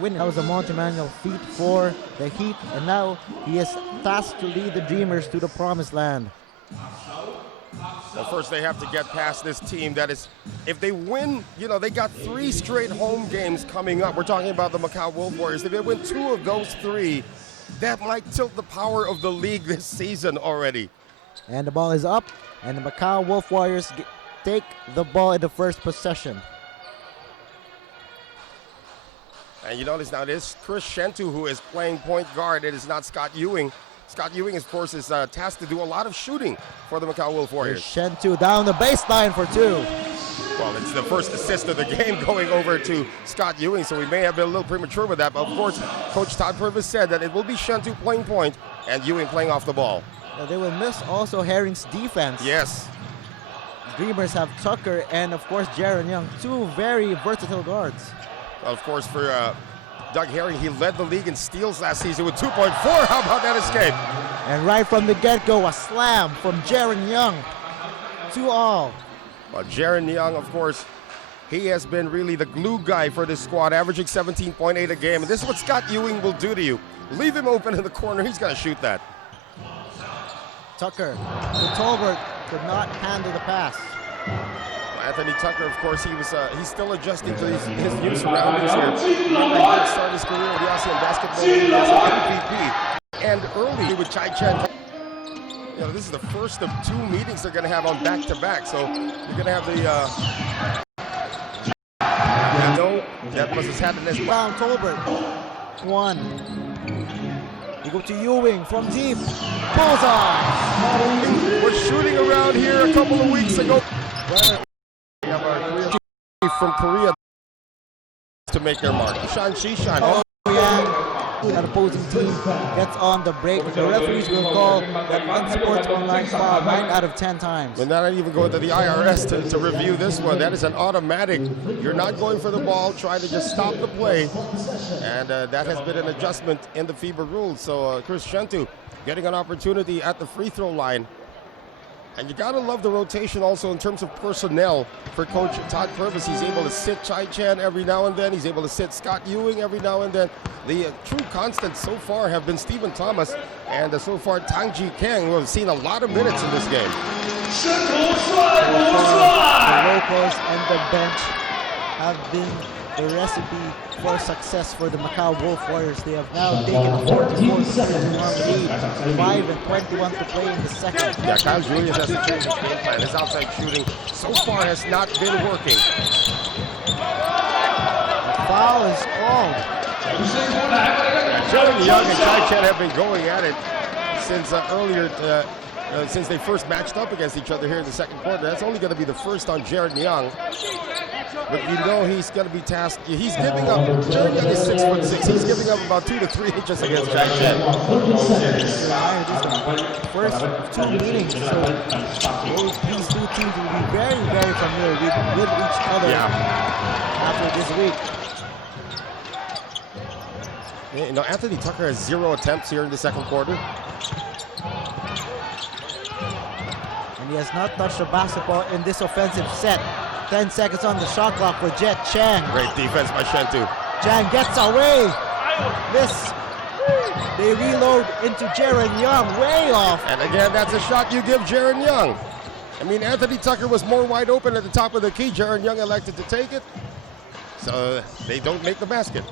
That was a monumental feat for the Heat, and now he is tasked to lead the Dreamers to the promised land. Well, first they have to get past this team that is, if they win, you know, they got 3 straight home games coming up. We're talking about the Macau Wolf Warriors. If they win 2 of those 3, that might tilt the power of the league this season already. And the ball is up, and the Macau Wolf Warriors take the ball in the first possession. And you notice now it is Chris Shentu who is playing point guard. It is not Scott Ewing. Scott Ewing, of course, is tasked to do a lot of shooting for the Macau Wolf Warriors. Shentu down the baseline for 2. Well, it's the first assist of the game going over to Scott Ewing, so we may have been a little premature with that. But, of course, Coach Todd Purvis said that it will be Shentu playing point and Ewing playing off the ball. Now they will miss also Herring's defense. Yes. Dreamers have Tucker and, of course, Jaron Young, 2 very versatile guards. Of course, for Doug Herring, he led the league in steals last season with 2.4. How about that escape? And right from the get-go, a slam from Jaron Young. 2-all. Well, Jaron Young, of course, he has been really the glue guy for this squad, averaging 17.8 a game. And this is what Scott Ewing will do to you. Leave him open in the corner. He's going to shoot that. Tucker to Tolbert could not handle the pass. Anthony Tucker, of course, he's still adjusting to his new surroundings here. Remember, he did start his career with the ASEAN Basketball League as an MVP. And early with Chai Chen. You know, this is the first of 2 meetings they're going to have on back-to-back. So you're going to have the... that was happening as well. Down Tolbert. 1. We go to Ewing from deep. Bullseye! We're shooting around here a couple of weeks ago. From Korea to make their mark. Shishan. Oh, yeah. That opposing team gets on the break. The referees will call that unsportsmanlike foul 9 out of 10 times. We're not even going to the IRS to review this one. That is an automatic. You're not going for the ball, trying to just stop the play. And that has been an adjustment in the FIBA rules. So Chris Shentu getting an opportunity at the free throw line. And you gotta love the rotation also in terms of personnel for Coach Todd Purvis. He's able to sit Chai Chan every now and then. He's able to sit Scott Ewing every now and then. The true constants so far have been Stephen Thomas and so far Tang Ji Kang, who have seen a lot of minutes in this game. The locals and the bench have been the recipe for success for the Macau Wolf Warriors. They have now taken a 44-31 lead, 5 and 21 to play in the second. Yeah, Kyle Julius has to change his game plan. His outside shooting so far has not been working. The foul is called. Jaron Young and Chai Chen have been going at it since since they first matched up against each other here in the second quarter. That's only going to be the first on Jaron Young. But you know he's going to be tasked. He's giving up. Jaron Young is 6'6". He's giving up about 2 to 3 inches against Chai Chen. First 2 meetings, so these 2 teams will be very, very familiar with each other after this week. You know, Anthony Tucker has 0 attempts here in the second quarter. And he has not touched the basketball in this offensive set. 10 seconds on the shot clock for Jet Chang. Great defense by Shentu. Chang gets away. They reload into Jaron Young, way off. And again, that's a shot you give Jaron Young. I mean, Anthony Tucker was more wide open at the top of the key. Jaron Young elected to take it. So they don't make the basket.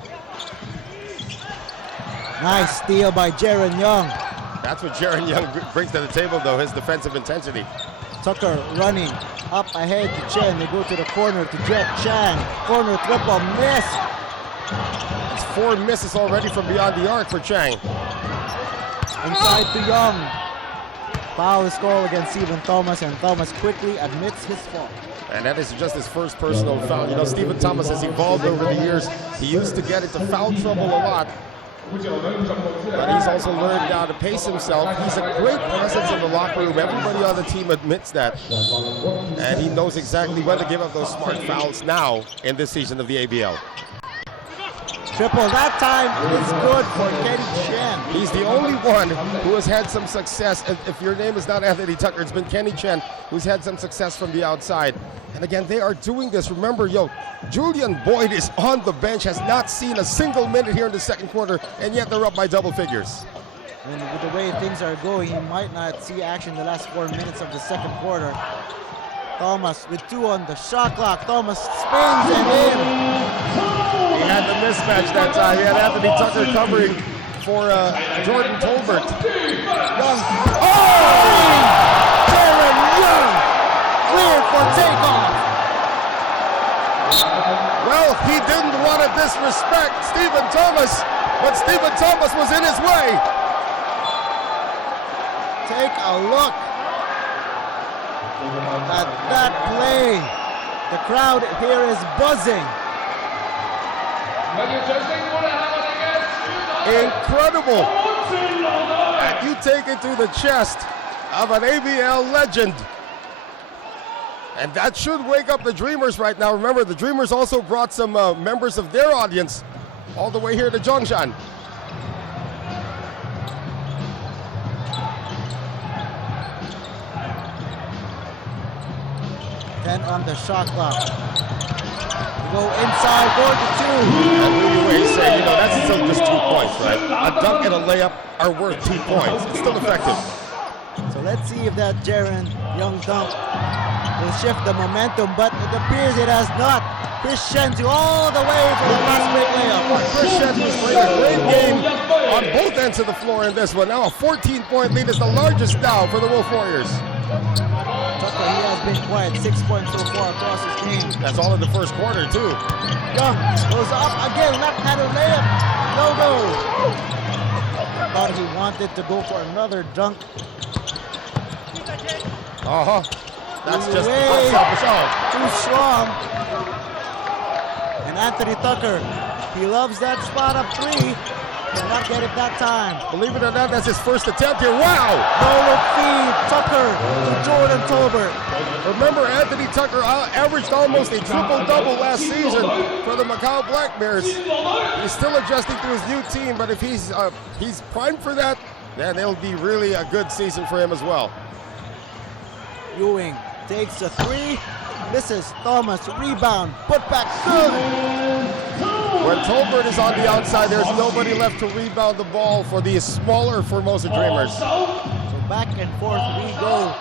Nice steal by Jaron Young. That's what Jaron Young brings to the table, though, his defensive intensity. Tucker running up ahead to Chen. They go to the corner to Jet Chang. Corner triple miss. It's 4 misses already from beyond the arc for Chang. Inside to Young. Foul is called against Stephen Thomas, and Thomas quickly admits his fault. And that is just his first personal foul. You know, Stephen Thomas has evolved over the years. He used to get into foul trouble a lot. But he's also learned now to pace himself. He's a great presence in the locker room. Everybody on the team admits that. And he knows exactly when to give up those smart fouls now in this season of the ABL. Triple that time is good for Kenny Chen. He's the only one who has had some success. If your name is not Anthony Tucker, it's been Kenny Chen who's had some success from the outside. And again, they are doing this. Remember, Julian Boyd is on the bench, has not seen a single minute here in the second quarter, and yet they're up by double figures. And with the way things are going, he might not see action the last 4 minutes of the second quarter. Thomas with 2 on the shot clock. Thomas spins and in. He had the mismatch that time. He had Anthony Tucker covering for Jordan Tolbert. Young. Oh! Darren Young cleared for takeoff. Well, he didn't want to disrespect Stephen Thomas, but Stephen Thomas was in his way. Take a look at that play. The crowd here is buzzing. Incredible. And you take it to the chest of an ABL legend. And that should wake up the Dreamers right now. Remember, the Dreamers also brought some members of their audience all the way here to Zhongshan. Then on the shot clock. Go inside, go to 2. And we say, that's still just 2 points, right? A dunk and a layup are worth 2 points. It's still effective. So let's see if that Jaren Young dunk will shift the momentum, but it appears it has not. Chris Shentu all the way for the last break layup. Chris Shentu's played a great game on both ends of the floor in this one. Now a 14-point lead is the largest now for the Wolf Warriors. Tucker, he has been quiet, 6 points so far across his game. That's all in the first quarter, too. Young goes up again, left-handed layup, no go. Thought he wanted to go for another dunk. That's just too strong. And Anthony Tucker, he loves that spot up 3. Cannot get it that time. Believe it or not, that's his first attempt here. Wow! No-look feed, Tucker to Jordan Tolbert. Remember, Anthony Tucker averaged almost a triple-double last season for the Macau Black Bears. He's still adjusting to his new team, but if he's primed for that, then it'll be really a good season for him as well. Ewing takes a 3, misses. Thomas, rebound, put back, good. When Tolbert is on the outside, there's nobody left to rebound the ball for the smaller Formosa Dreamers. So back and forth we go.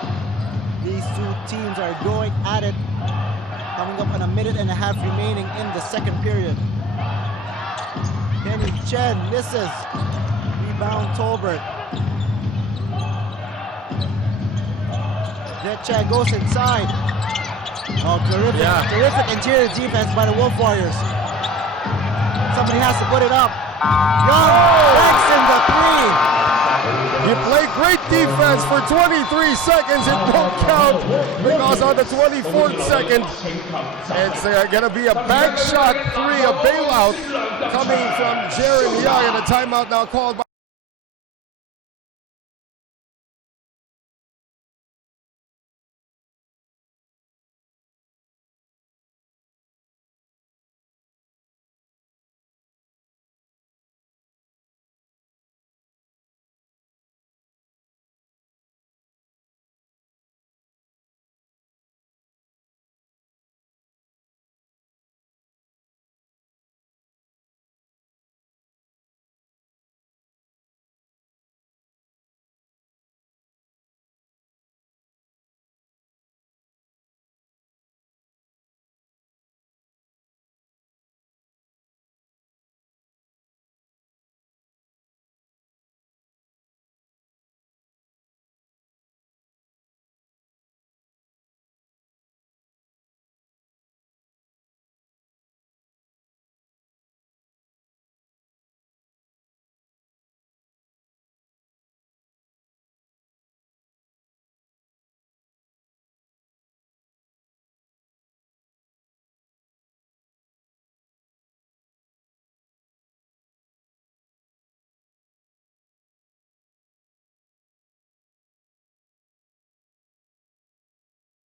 These 2 teams are going at it. Coming up on a minute and a half remaining in the second period. Kenny Chen misses. Rebound Tolbert. Jet Chen goes inside. Oh, terrific interior defense by the Wolf Warriors. Somebody has to put it up. Young banks in the 3. You play great defense for 23 seconds. It won't count because on the 24th second, it's going to be a bank shot 3, a bailout coming from Jaren Young, and a timeout now called by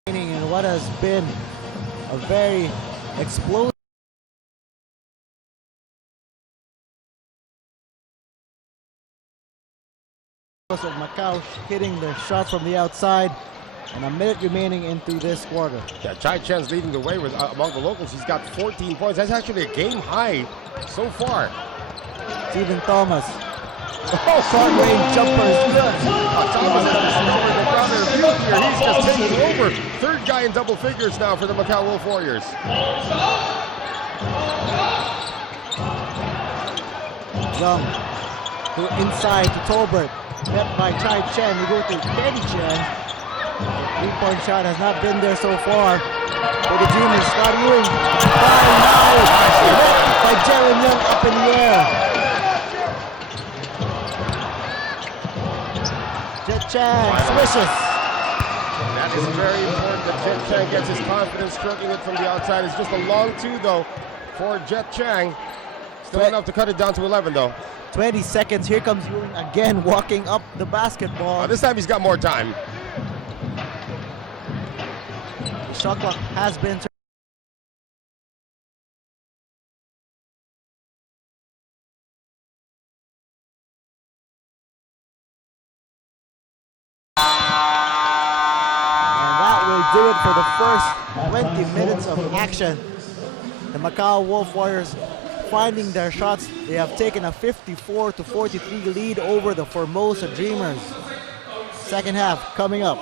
in what has been a very explosive of Macau hitting their shots from the outside. And a minute remaining into this quarter. Yeah, Chai Chen's leading the way with among the locals. He's got 14 points. That's actually a game high so far. Stephen Thomas. Oh, short range jumper is good. Thomas has discovered the ground here. He's just taking over. Third guy in double figures now for the Macau Wolf Warriors. Zhong to inside to Tolbert. Met by Chai Chen. We go to Kenny Chen. Three-point shot has not been there so far for the Dreamers. Scott Ewing by now. By Jaron Young up in the air. Jet Chang swishes. That is very important that Jet Chang gets his confidence, stroking it from the outside. It's just a long two, though, for Jet Chang. Still enough to cut it down to 11, though. 20 seconds. Here comes Ewing again, walking up the basketball. This time he's got more time. The shot clock has been turned. Do it for the first 20 minutes of action. The Macau Wolf Warriors finding their shots. They have taken a 54-43 lead over the Formosa Dreamers. Second half coming up.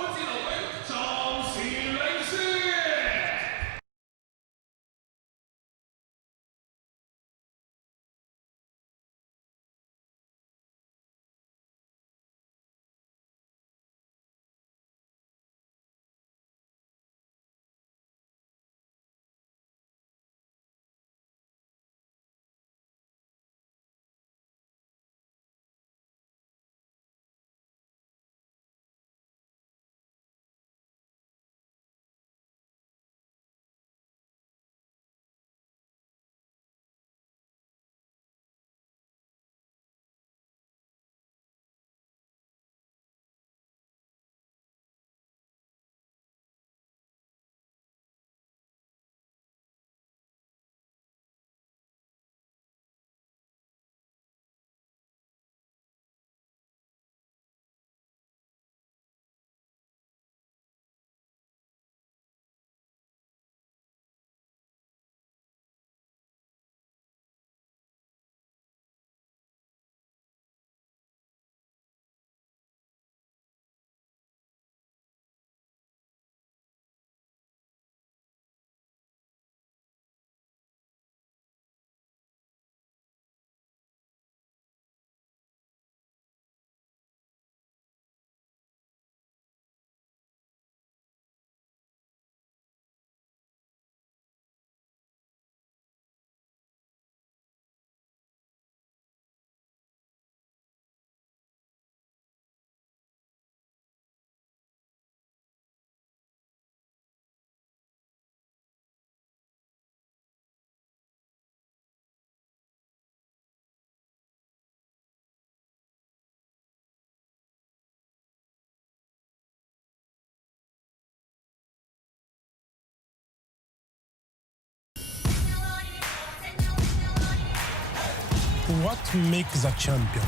What makes a champion?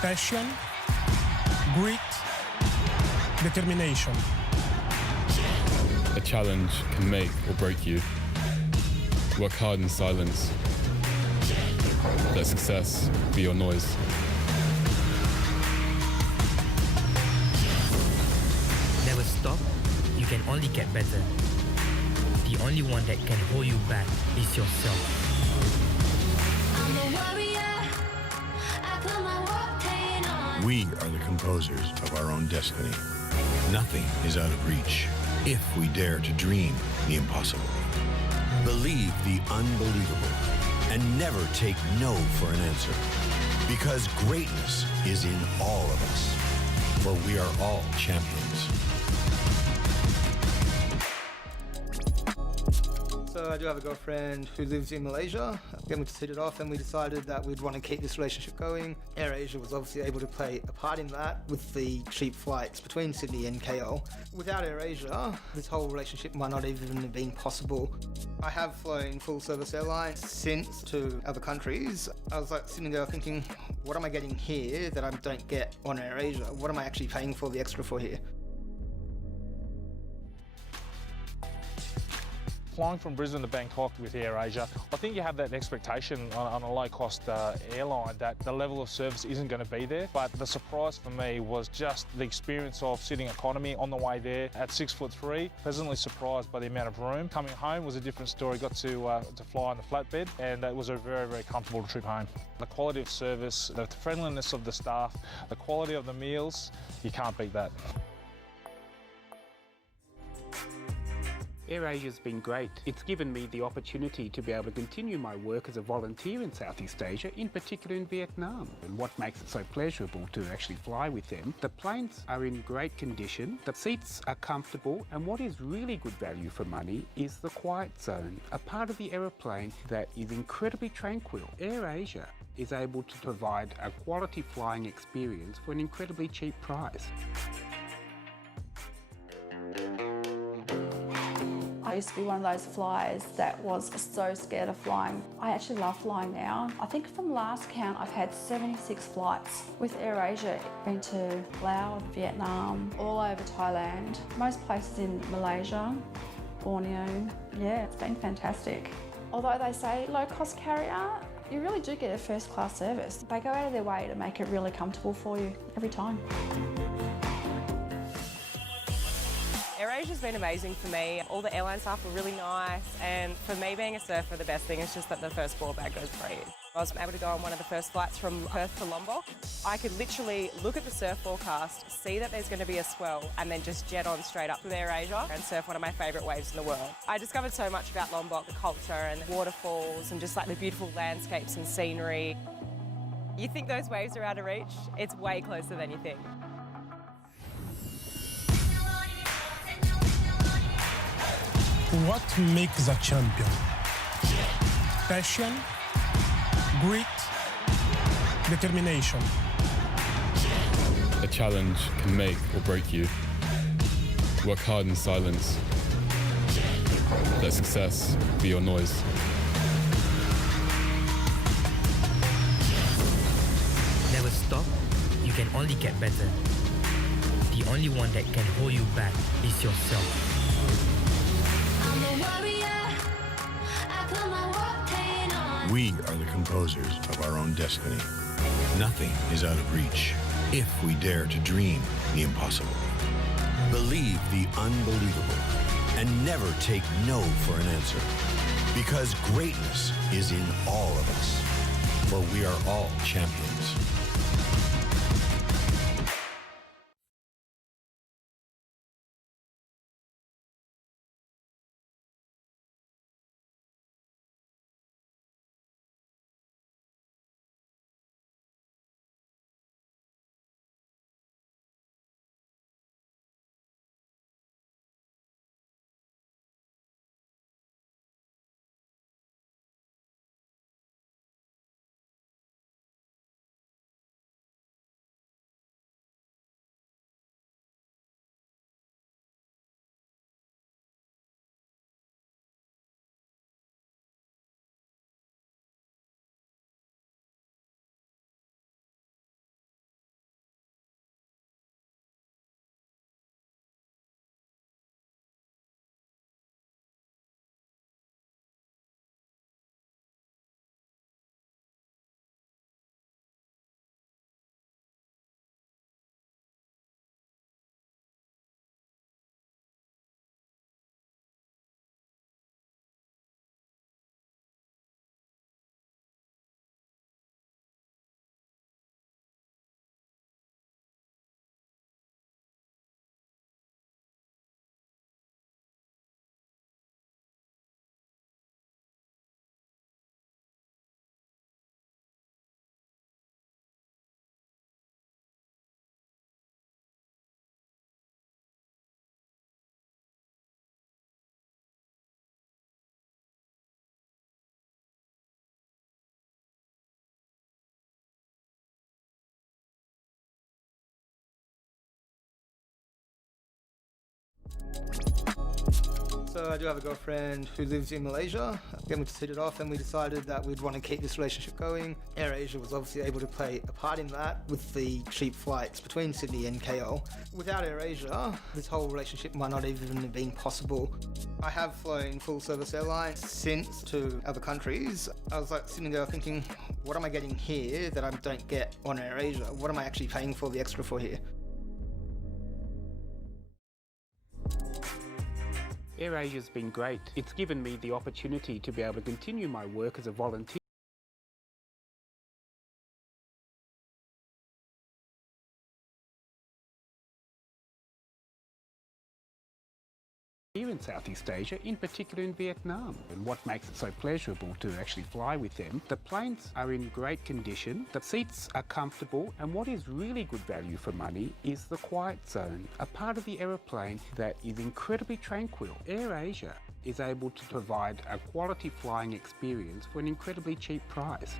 Passion, grit, determination. A challenge can make or break you. Work hard in silence. Let success be your noise. Never stop, you can only get better. The only one that can hold you back is yourself. We are the composers of our own destiny. Nothing is out of reach if we dare to dream the impossible. Believe the unbelievable and never take no for an answer. Because greatness is in all of us. For we are all champions. So I do have a girlfriend who lives in Malaysia. Then we just hit it off and we decided that we'd want to keep this relationship going. AirAsia was obviously able to play a part in that with the cheap flights between Sydney and KL. Without AirAsia, this whole relationship might not even have been possible. I have flown full service airlines since to other countries. I was like sitting there thinking, what am I getting here that I don't get on AirAsia? What am I actually paying for the extra for here? Flying from Brisbane to Bangkok with AirAsia, I think you have that expectation on a low-cost airline that the level of service isn't going to be there. But the surprise for me was just the experience of sitting economy on the way there at 6'3", pleasantly surprised by the amount of room. Coming home was a different story. Got to fly on the flatbed, and it was a very, very comfortable trip home. The quality of service, the friendliness of the staff, the quality of the meals, you can't beat that. AirAsia's been great. It's given me the opportunity to be able to continue my work as a volunteer in Southeast Asia, in particular in Vietnam. And what makes it so pleasurable to actually fly with them, the planes are in great condition, the seats are comfortable, and what is really good value for money is the quiet zone, a part of the aeroplane that is incredibly tranquil. AirAsia is able to provide a quality flying experience for an incredibly cheap price. I used to be one of those flyers that was so scared of flying. I actually love flying now. I think from last count, I've had 76 flights. With AirAsia, been to Laos, Vietnam, all over Thailand, most places in Malaysia, Borneo. Yeah, it's been fantastic. Although they say low-cost carrier, you really do get a first-class service. They go out of their way to make it really comfortable for you every time. AirAsia's been amazing for me. All the airline staff were really nice, and for me being a surfer, the best thing is just that the first board bag goes free. I was able to go on one of the first flights from Perth to Lombok. I could literally look at the surf forecast, see that there's going to be a swell, and then just jet on straight up with AirAsia and surf one of my favourite waves in the world. I discovered so much about Lombok, the culture and the waterfalls and just like the beautiful landscapes and scenery. You think those waves are out of reach? It's way closer than you think. What makes a champion? Passion, grit, determination. A challenge can make or break you. Work hard in silence. Let success be your noise. Never stop, you can only get better. The only one that can hold you back is yourself. We are the composers of our own destiny. Nothing is out of reach if we dare to dream the impossible. Believe the unbelievable and never take no for an answer. Because greatness is in all of us. For we are all champions. So I do have a girlfriend who lives in Malaysia. Then we just hit it off and we decided that we'd want to keep this relationship going. AirAsia was obviously able to play a part in that with the cheap flights between Sydney and KL. Without AirAsia, this whole relationship might not even have been possible. I have flown full service airlines since to other countries. I was like sitting there thinking, what am I getting here that I don't get on AirAsia? What am I actually paying for the extra for here? AirAsia's been great. It's given me the opportunity to be able to continue my work as a volunteer. Here in Southeast Asia, in particular in Vietnam. And what makes it so pleasurable to actually fly with them, the planes are in great condition, the seats are comfortable, and what is really good value for money is the quiet zone, a part of the aeroplane that is incredibly tranquil. AirAsia is able to provide a quality flying experience for an incredibly cheap price.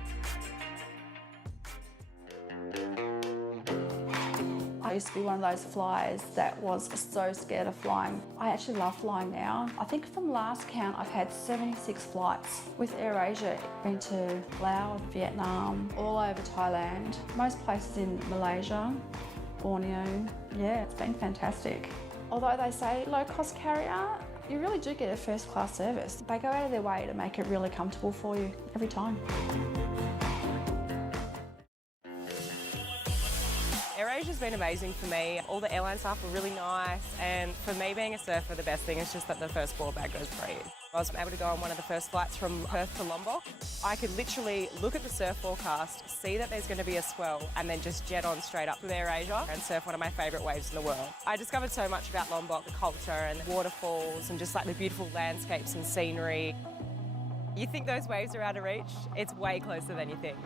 I used to be one of those flyers that was so scared of flying. I actually love flying now. I think from last count, I've had 76 flights with AirAsia into Laos, Vietnam, all over Thailand, most places in Malaysia, Borneo. Yeah, it's been fantastic. Although they say low-cost carrier, you really do get a first-class service. They go out of their way to make it really comfortable for you every time. AirAsia's been amazing for me. All the airline staff were really nice, and for me being a surfer, the best thing is just that the first board bag goes free. I was able to go on one of the first flights from Perth to Lombok. I could literally look at the surf forecast, see that there's going to be a swell, and then just jet on straight up with AirAsia and surf one of my favourite waves in the world. I discovered so much about Lombok, the culture and the waterfalls and just like the beautiful landscapes and scenery. You think those waves are out of reach? It's way closer than you think.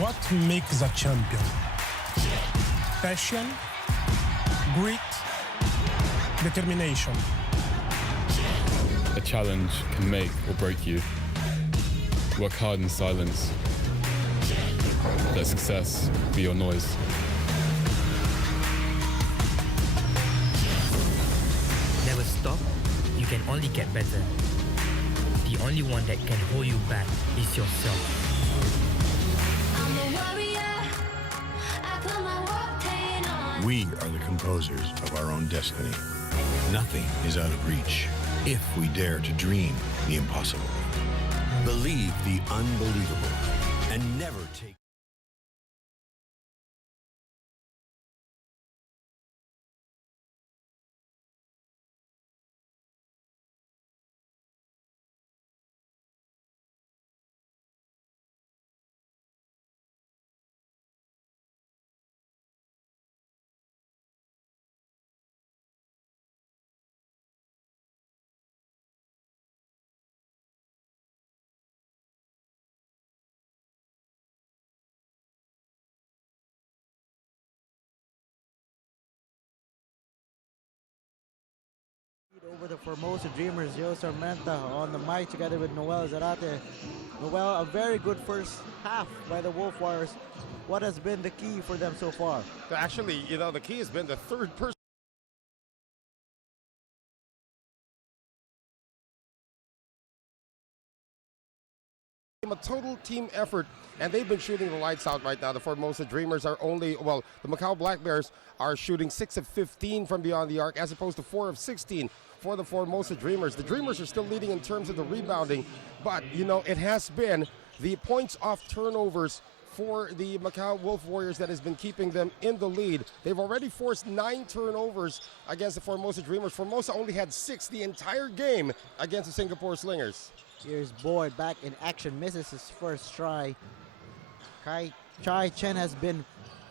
What makes a champion? Passion, grit, determination. A challenge can make or break you. Work hard in silence. Let success be your noise. Never stop, you can only get better. The only one that can hold you back is yourself. I'm a warrior. I put my war paint on. We are the composers of our own destiny. Nothing is out of reach if we dare to dream the impossible. Believe the unbelievable and never take over the Formosa Dreamers. Joe Sarmenta on the mic together with Noel Zarate. Noel, a very good first half by the Wolf Warriors. What has been the key for them so far? Actually, you know, the key has been the third person. A total team effort, and they've been shooting the lights out right now. The Formosa Dreamers are only, well, the Macau Black Bears are shooting 6 of 15 from beyond the arc, as opposed to 4 of 16 for the Formosa Dreamers. The Dreamers are still leading in terms of the rebounding, but, you know, it has been the points off turnovers for the Macau Wolf Warriors that has been keeping them in the lead. They've already forced 9 turnovers against the Formosa Dreamers. Formosa only had 6 the entire game against the Singapore Slingers. Here's Boyd back in action, misses his first try. Chai Chen has been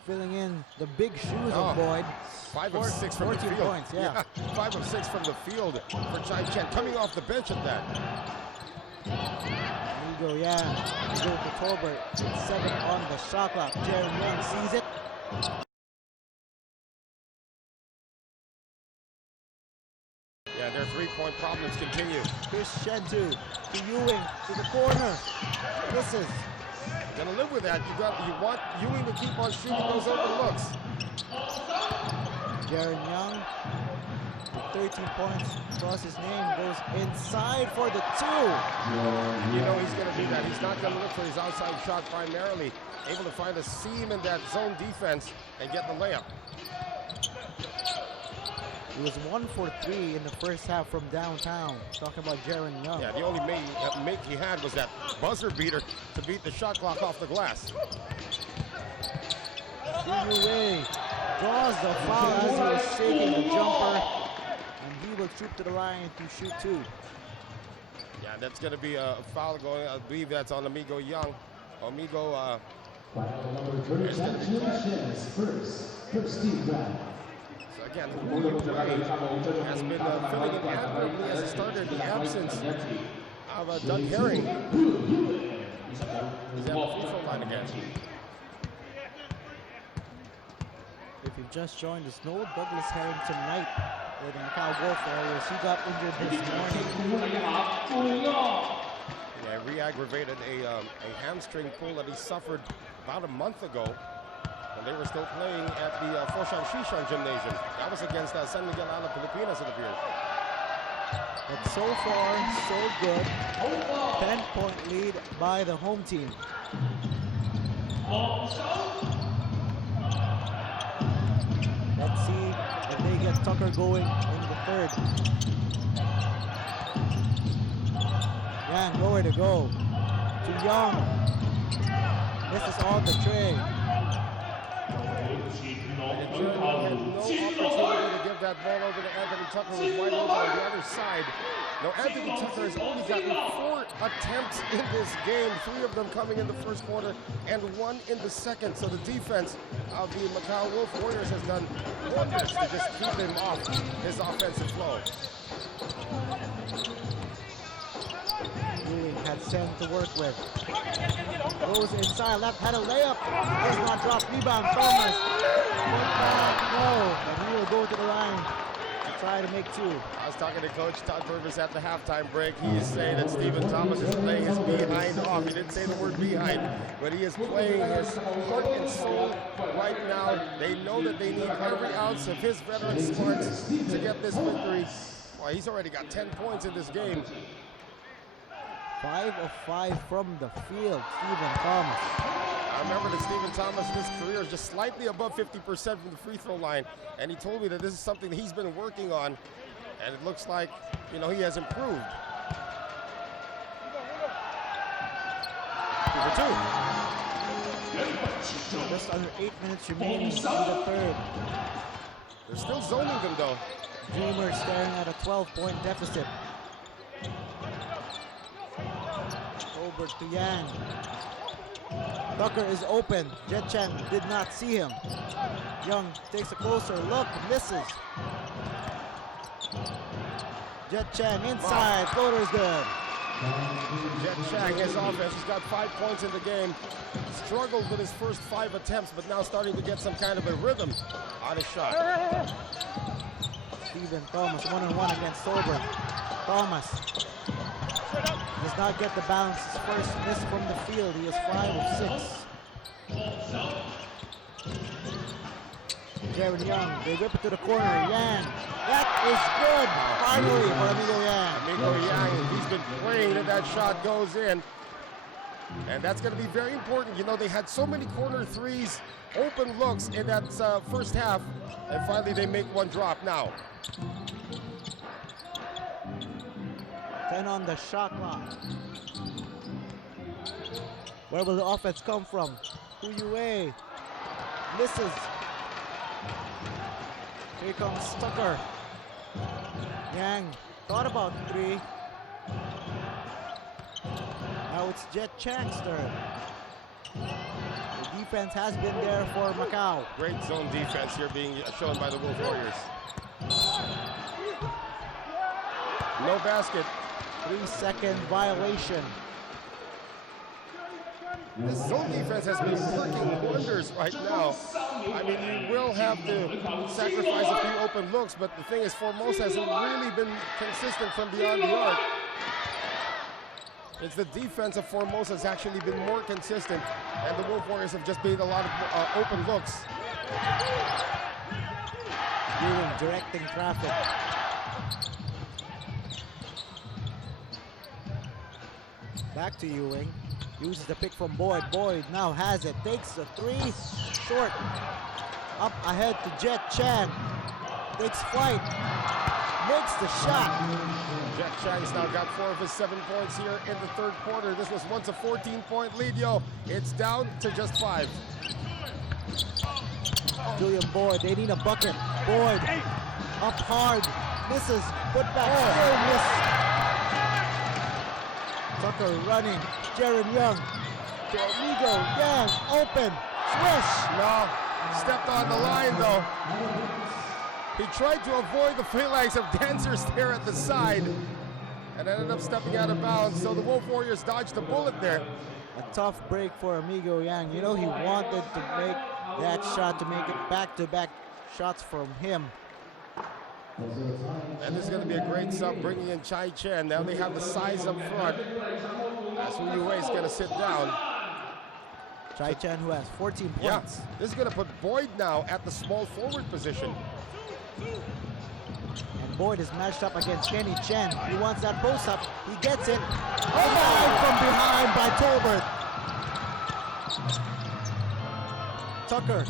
filling in the big shoes of Boyd. 5 of 6 from the 14 field. points, yeah. 5 of 6 from the field for Chai Chen, coming off the bench at that. Miguel, yeah. Miguel Tolbert, 7 on the shot clock. Jaron Young sees it. Yeah, their three-point problems continue. Chris Shentu to Ewing to the corner. Misses. Gonna live with that. You want Ewing to keep on shooting those open looks. Jaron Young, with 13 points across his name, goes inside for the 2. You know he's gonna do that. He's not gonna look for his outside shot primarily. Able to find a seam in that zone defense and get the layup. He was 1 for 3 in the first half from downtown. Talking about Jaron Young. Yeah, the only make he had was that buzzer beater to beat the shot clock off the glass. Ewing draws the foul as he was shaking the jumper, and he will troop to the line to shoot 2. Yeah, that's going to be a foul going. I believe that's on Amigo Young. Amigo. So again, has been filling in admirably as a starter in the absence of Doug Herring. He's at the free throw line again. If you've just joined us, no Douglas Herring tonight for the Macau Wolf Warriors. He got injured this morning. Yeah, re-aggravated a hamstring pull that he suffered about a month ago when they were still playing at the Formosa Gymnasium. That was against San Miguel, Alab, Pilipinas, it appears. But so far, so good. 10-point lead by the home team. Let's see if they get Tucker going in the 3rd. Yeah, nowhere to go. To Young. This is on the tray. And had no opportunity to give that ball over to Anthony Tucker, who was wide open on the other side. Now, Anthony Tucker has only gotten 4 attempts in this game, 3 of them coming in the first quarter and 1 in the second. So the defense of the Macau Wolf Warriors has done wonders to just keep him off his offensive flow. Ewing had 7 to work with. Goes inside, left, had a layup. Does not drop, rebound, Thomas. No, and he will go to the line. try to make two. I was talking to Coach Todd Purvis at the halftime break. He is saying that Stephen Thomas is playing his behind off. He didn't say the word behind, but he is playing his heart and soul right now. They know that they need every ounce of his veteran smarts to get this victory. Well, he's already got 10 points in this game. 5 of 5 from the field, Stephen Thomas. I remember that Stephen Thomas in his career is just slightly above 50% from the free throw line, and he told me that this is something that he's been working on, and it looks like, you know, he has improved. Number 2. Just under 8 minutes remaining in the third. They're still zoning them though. Dreamers staring at a 12-point deficit. Over to Yang. Tucker is open. Jet Chang did not see him. Young takes a closer look, misses. Jet Chang inside, floater is good. Jet Chang, his offense, he's got 5 points in the game. Struggled with his first 5 attempts, but now starting to get some kind of a rhythm on his shot. Stephen Thomas, 1-on-1 against Sober. Thomas does not get the balance. His first miss from the field. He is 5 of 6. Jared Young, they whip it to the corner. Yang, that is good. Finally for Amigo Yang. Amigo Yang, he's been praying that that shot goes in. And that's going to be very important. You know, they had so many corner threes, open looks in that first half. And finally they make one drop now. 10 on the shot clock. Where will the offense come from? Huyue misses. Here comes Tucker. Yang thought about 3. Now it's Jet Chang's turn. The defense has been there for Macau. Great zone defense here being shown by the Wolf Warriors. No basket. 3-second violation. The zone defense has been working wonders right now. I mean, you will have to sacrifice a few open looks, but the thing is, Formosa hasn't really been consistent from beyond the arc. It's the defense of Formosa has actually been more consistent, and the Wolf Warriors have just made a lot of open looks. Directing traffic. Back to Ewing. Uses the pick from Boyd. Boyd now has it. Takes the 3. Short. Up ahead to Jet Chan. Takes flight. Makes the shot. Jet Chang's now got 4 of his 7 points here in the third quarter. This was once a 14-point lead, yo. It's down to just 5. Julian Boyd, they need a bucket. Boyd, up hard, misses, put back, still miss. Tucker running, Jaron Young, to Amigo, Yang, open, swish. No, stepped on the line though. He tried to avoid the phalanx of dancers there at the side and ended up stepping out of bounds, so the Wolf Warriors dodged a bullet there. A tough break for Amigo Yang. You know, he wanted to make that shot, to make it back-to-back shots from him. And this is going to be a great sub, bringing in Chai Chen. Now they have the size up front. As Huyue is going to sit down. Chai Chen, who has 14 points. Yeah, this is going to put Boyd now at the small forward position. And Boyd is matched up against Kenny Chen. He wants that post up. He gets it. Oh, from behind by Tolbert. Tucker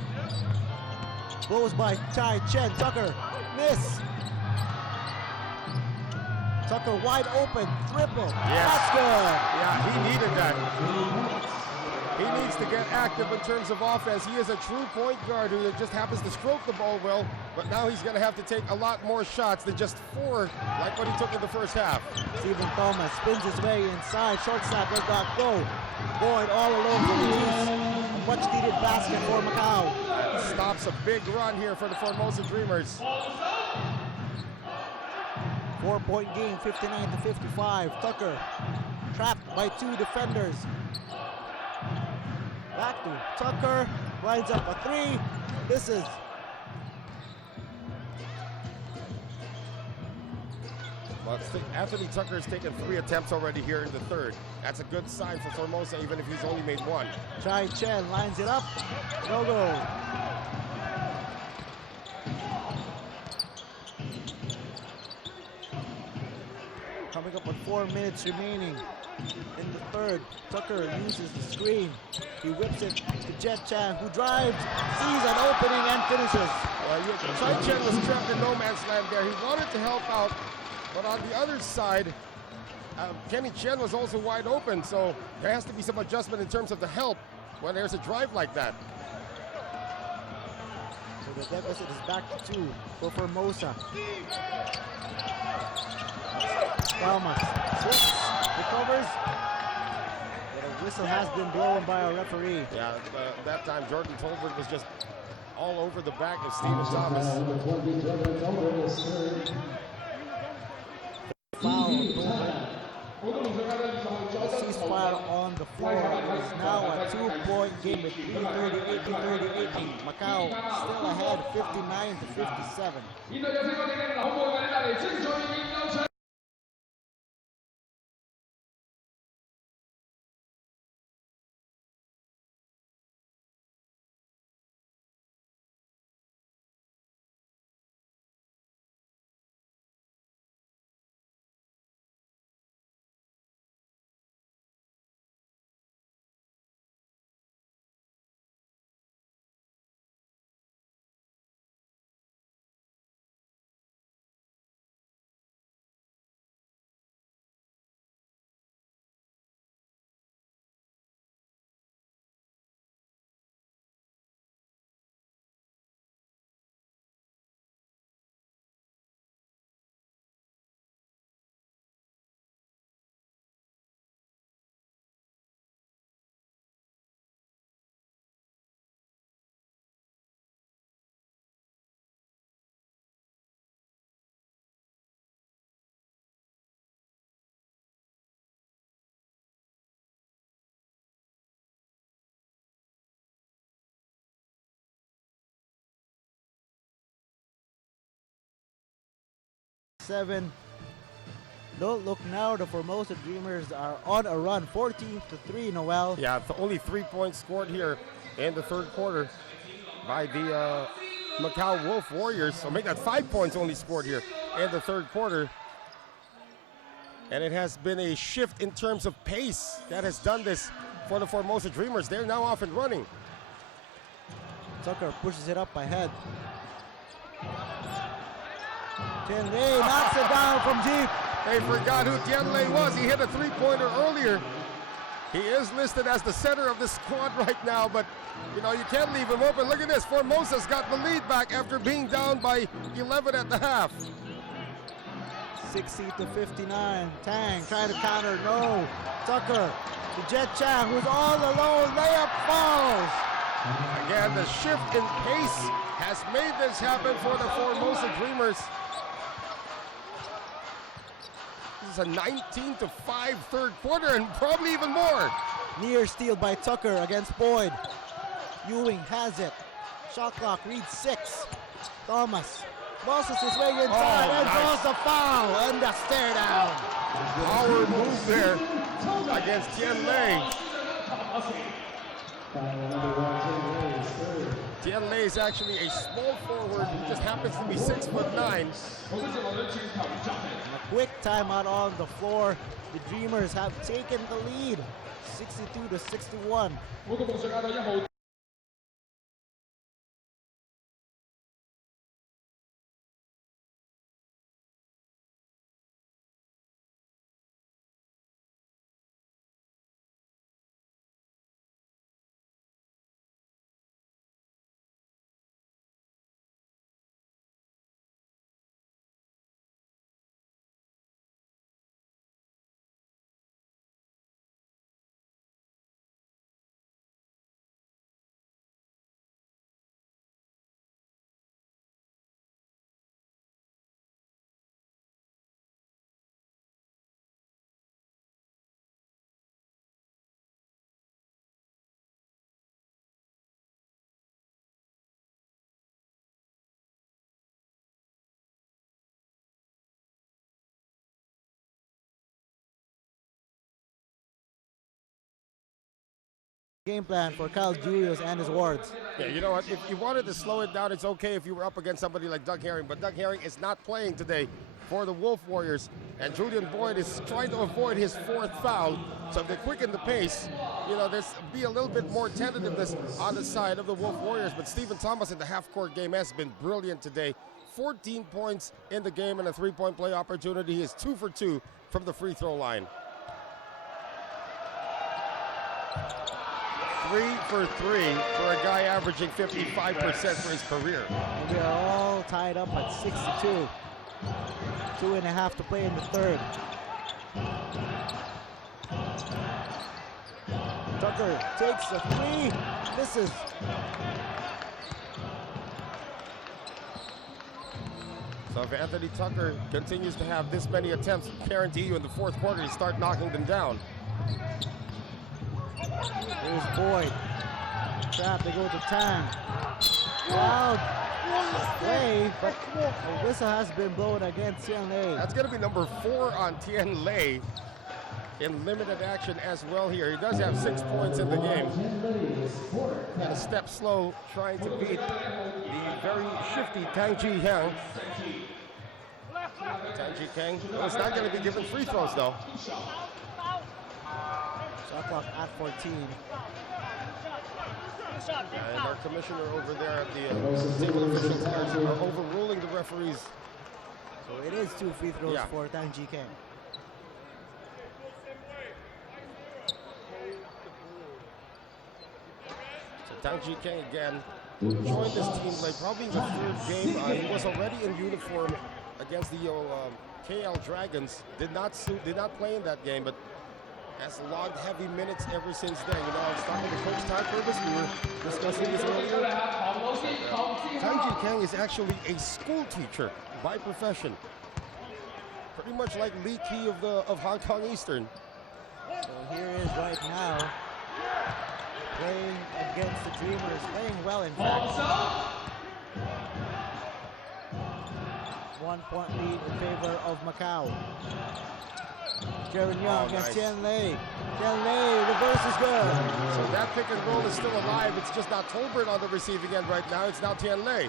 goes by Chai Chen. Tucker, miss. Tucker wide open, triple. Yes. That's good. Yeah, he needed that. He needs to get active in terms of offense. He is a true point guard who just happens to stroke the ball well, but now he's going to have to take a lot more shots than just 4 like what he took in the first half. Stephen Thomas spins his way inside. Short snap does not go. Boyd all alone for the Chiefs. A much needed basket for Macau. Stops a big run here for the Formosa Dreamers. 4-point game, 59-55. Tucker trapped by 2 defenders. Back to Tucker, lines up a 3, misses. But Anthony Tucker has taken 3 attempts already here in the third. That's a good sign for Formosa, even if he's only made 1. Chai Chen lines it up. No go. Coming up on 4 minutes remaining in the third. Tucker uses the screen. He whips it to Jet Chan, who drives, sees an opening, and finishes. Chai Chen was trapped in no man's land there. He wanted to help out, but on the other side, Kenny Chen was also wide open, so there has to be some adjustment in terms of the help when there's a drive like that. So the deficit is back to 2 for Formosa. Thomas slips, recovers, but a whistle has been blown by a referee. Yeah, that time Jordan Tolbert was just all over the back of Stephen Thomas. Foul, ceasefire on the floor. It is now a 2-point game with 3:38 to 38. Macau still ahead, 59 to 57. Look now, the Formosa Dreamers are on a run, 14-3, Noel. Yeah, only 3 points scored here in the third quarter by the Macau Wolf Warriors. So make that 5 points only scored here in the third quarter. And it has been a shift in terms of pace that has done this for the Formosa Dreamers. They're now off and running. Tucker pushes it up ahead. Tianlei knocks it down from deep. They forgot who Tianlei was. He hit a 3-pointer earlier. He is listed as the center of the squad right now, but you know, you can't leave him open. Look at this. Formosa's got the lead back after being down by 11 at the half. 60 to 59. Tang trying to counter. No. Tucker to Jet Chan, who's all alone. Layup falls. Again, the shift in pace has made this happen for the Formosa Dreamers. This is a 19 to 5 third quarter and probably even more. Near steal by Tucker against Boyd. Ewing has it. Shot clock reads 6. Thomas bosses his way inside and draws the foul and the stare down. Power move there against Tianlei. Tianlei is actually a small forward who just happens to be 6'9". A quick timeout on the floor. The Dreamers have taken the lead, 62 to 61. game plan for Carl Julius and his wards. Yeah, you know what? If you wanted to slow it down, it's okay if you were up against somebody like Doug Herring, but Doug Herring is not playing today for the Wolf Warriors, and Julian Boyd is trying to avoid his 4th foul. So if they quicken the pace, you know, there's be a little bit more tentativeness on the side of the Wolf Warriors. But Stephen Thomas in the half-court game has been brilliant today. 14 points in the game and a 3-point play opportunity. He is 2 for 2 from the free throw line. 3 for 3 for a guy averaging 55% for his career. And we are all tied up at 62. 2.5 to play in the third. Tucker takes a 3, misses. So if Anthony Tucker continues to have this many attempts, I guarantee you in the 4th quarter, you start knocking them down. Here's Boyd. Trap, they go to Tang. Wow. Play, but a whistle has been blown against Tian Lei. That's going to be number 4 on Tian Lei in limited action as well here. He does have 6 points in the game. And a step slow, trying to beat the very shifty Tang Ji Hyang. Tang Ji Kang, well, it's not going to be given free throws though. Shot clock at 14. And our commissioner over there at the table officials are overruling the referees. So it is 2 free throws for Tang Ji Kang. So Tang Ji Kang again joined this team late, probably in the 3rd game. He was already in uniform against the KL Dragons. Did not play in that game, but has logged heavy minutes ever since then. You know, I was talking to Coach Todd Purvis. We were discussing this earlier. Tang Ji Kang is actually a school teacher by profession. Pretty much like Lee Kee of Hong Kong Eastern. So here is right now playing against the Dreamers, playing well in fact. 1 point lead in favor of Macau. Jaron Young against Tian Lei. Tian Lei, reverse is good. So that pick and roll is still alive. It's just not Tolbert on the receiving end right now. It's now Tian Lei.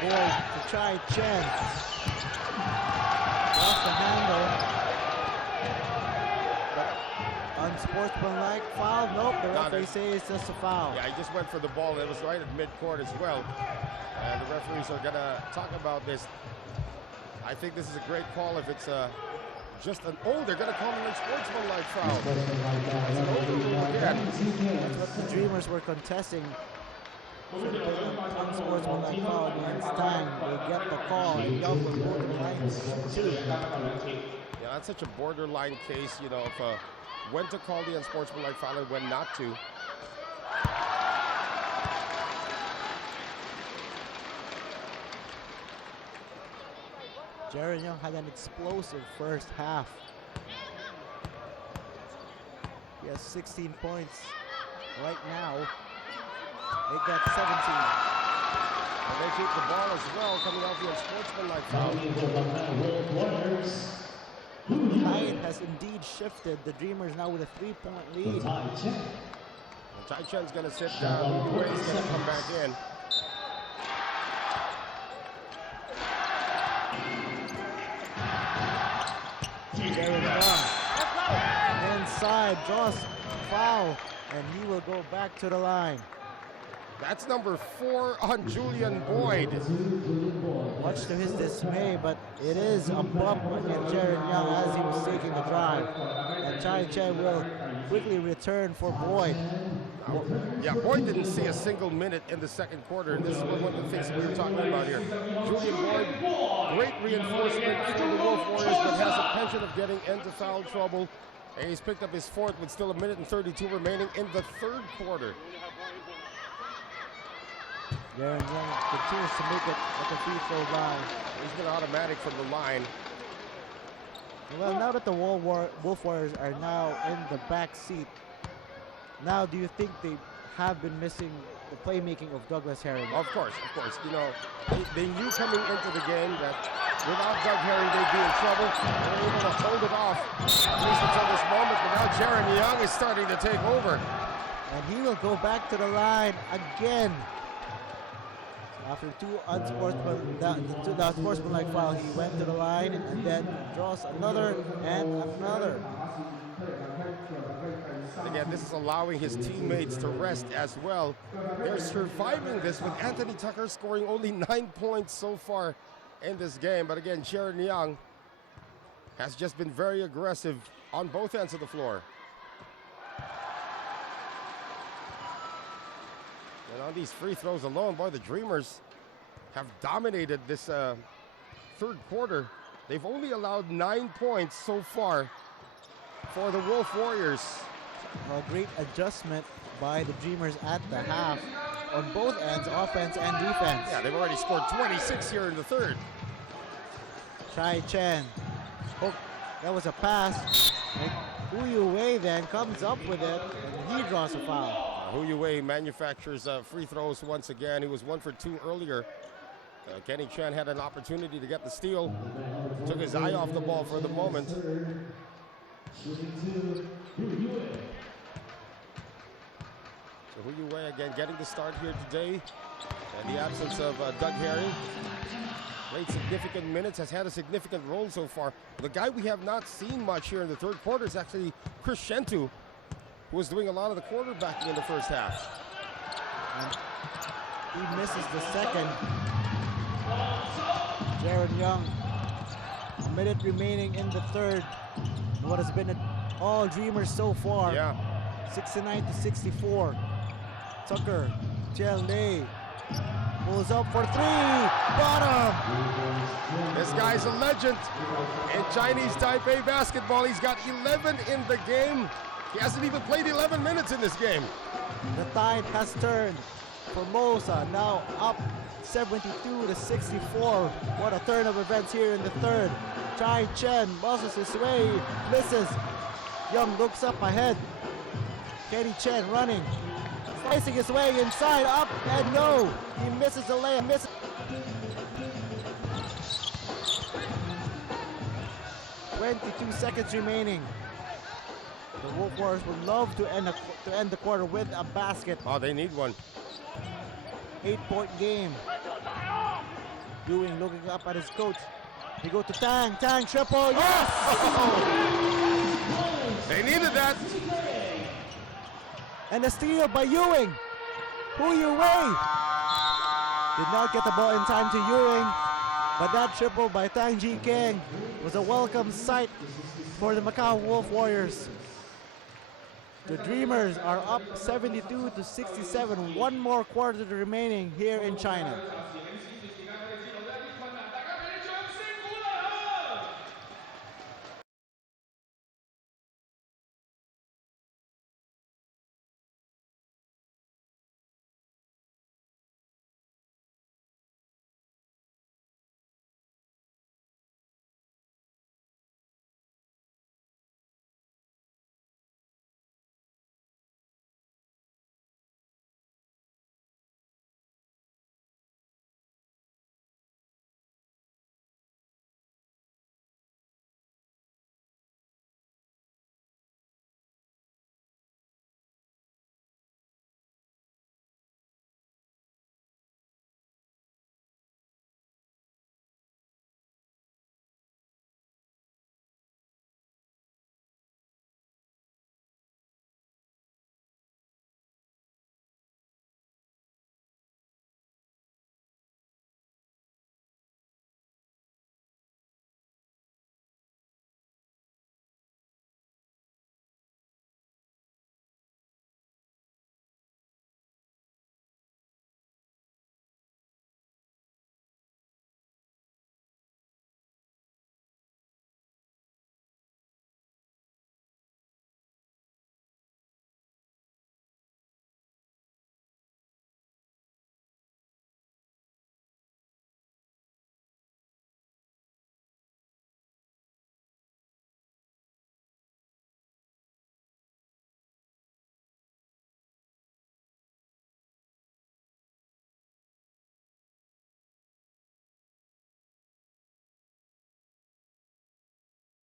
Boyd to try Chen. Off the handle. Unsportsmanlike foul. Nope, the referee says it's just a foul. Yeah, he just went for the ball. It was right at midcourt as well. And the referees are going to talk about this. I think this is a great call if it's just an... Oh, they're going to call it an unsportsmanlike foul. It's an overrule again. That's what the Dreamers were contesting. Unsportsmanlike foul against Tang. They get the call, and Young will go to the line too. Yeah, that's such a borderline case, you know, of when to call the unsportsmanlike foul and when not to. Jaron Young had an explosive first half. He has 16 points right now. They got 17. And they keep the ball as well, coming off the unsportsmanlike foul. Tide has indeed shifted. The Dreamers now with a 3-point lead. Tai Chen's going to sit down. Boyd's going to come back in. Inside, draws foul, and he will go back to the line. That's number 4 on Julian Boyd. Much to his dismay, but it is a bump against Jaron Young as he was taking the drive. And Chai Chen will quickly return for Boyd. Yeah, Boyd didn't see a single minute in the 2nd quarter, and this is one of the things that we were talking about here. Julian Boyd, great reinforcement for the Wolf Warriors, but has a penchant of getting into foul trouble. And he's picked up his 4th with still 1:32 remaining in the 3rd quarter. Jaron Young continues to make it at the free throw line. He's been automatic from the line. Well, now that the Wolf Warriors are now in the back seat, now do you think they have been missing the playmaking of Douglas Herring. Of course. You know, they knew coming into the game that without Doug Herring, they'd be in trouble. They were able to hold it off, at least until this moment. But now Jeremy Young is starting to take over. And he will go back to the line again. After two unsportsmanlike foul, he went to the line and then draws another and another. Again, this is allowing his teammates to rest as well. They're surviving this with Anthony Tucker scoring only 9 points so far in this game. But again, Sharon Young has just been very aggressive on both ends of the floor. And on these free throws alone, boy, the Dreamers have dominated this third quarter. They've only allowed 9 points so far for the Wolf Warriors. A great adjustment by the Dreamers at the half on both ends, offense and defense. Yeah, they've already scored 26 here in the third. Chai Chen. Oh, that was a pass. And Hu Yu Wei then comes up with it and he draws a foul. Hu Yu Wei manufactures free throws once again. He was 1 for 2 earlier. Kenny Chen had an opportunity to get the steal. Took his eye off the ball for the moment. So Hu Yu Wei again getting the start here today. And the absence of Doug Herring. Played significant minutes, has had a significant role so far. The guy we have not seen much here in the third quarter is actually Chris Shentu, who was doing a lot of the quarterbacking in the first half. And he misses the second. Jared Young, a minute remaining in the third. What has been all Dreamers so far. Yeah. 69 to 64. Tucker, Chel Lei pulls up for three. Bottom. This guy's a legend in Chinese Taipei basketball. He's got 11 in the game. He hasn't even played 11 minutes in this game. The tide has turned. Formosa now up 72 to 64. What a turn of events here in the third. Chai Chen muscles his way, misses. Young looks up ahead. Kenny Chen running, slicing his way inside, up and no. He misses the layup, misses. .22 seconds remaining. The Wolf Warriors would love to end the quarter with a basket. Oh, they need one. 8-point game. Ewing looking up at his coach. He go to Tang. Tang triple. Yes! They needed that. And a steal by Ewing. Hu Yu Wei did not get the ball in time to Ewing, but that triple by Tang Ji Kang was a welcome sight for the Macau Wolf Warriors. The Dreamers are up 72 to 67. One more quarter remaining here in China.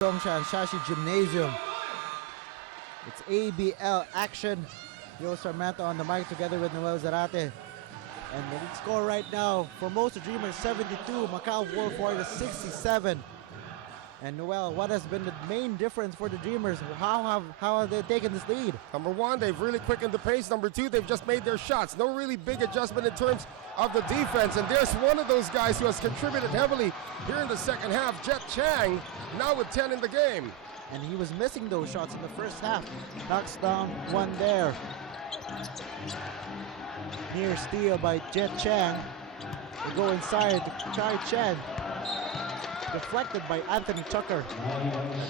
Zhongshan Shaxi Gymnasium. It's ABL action. Yo Sarmento on the mic together with Noel Zarate. And the lead score right now, Formosa Dreamers 72, Macau Wolf Warriors 67. And Noel, what has been the main difference for the Dreamers? How have they taken this lead? Number one, they've really quickened the pace. Number two, they've just made their shots. No really big adjustment in terms of the defense. And there's one of those guys who has contributed heavily here in the second half, Jet Chang, now with 10 in the game. And he was missing those shots in the first half. Knocks down one there. Near steal by Jet Chang. They go inside to Kai Chen. Deflected by Anthony Tucker.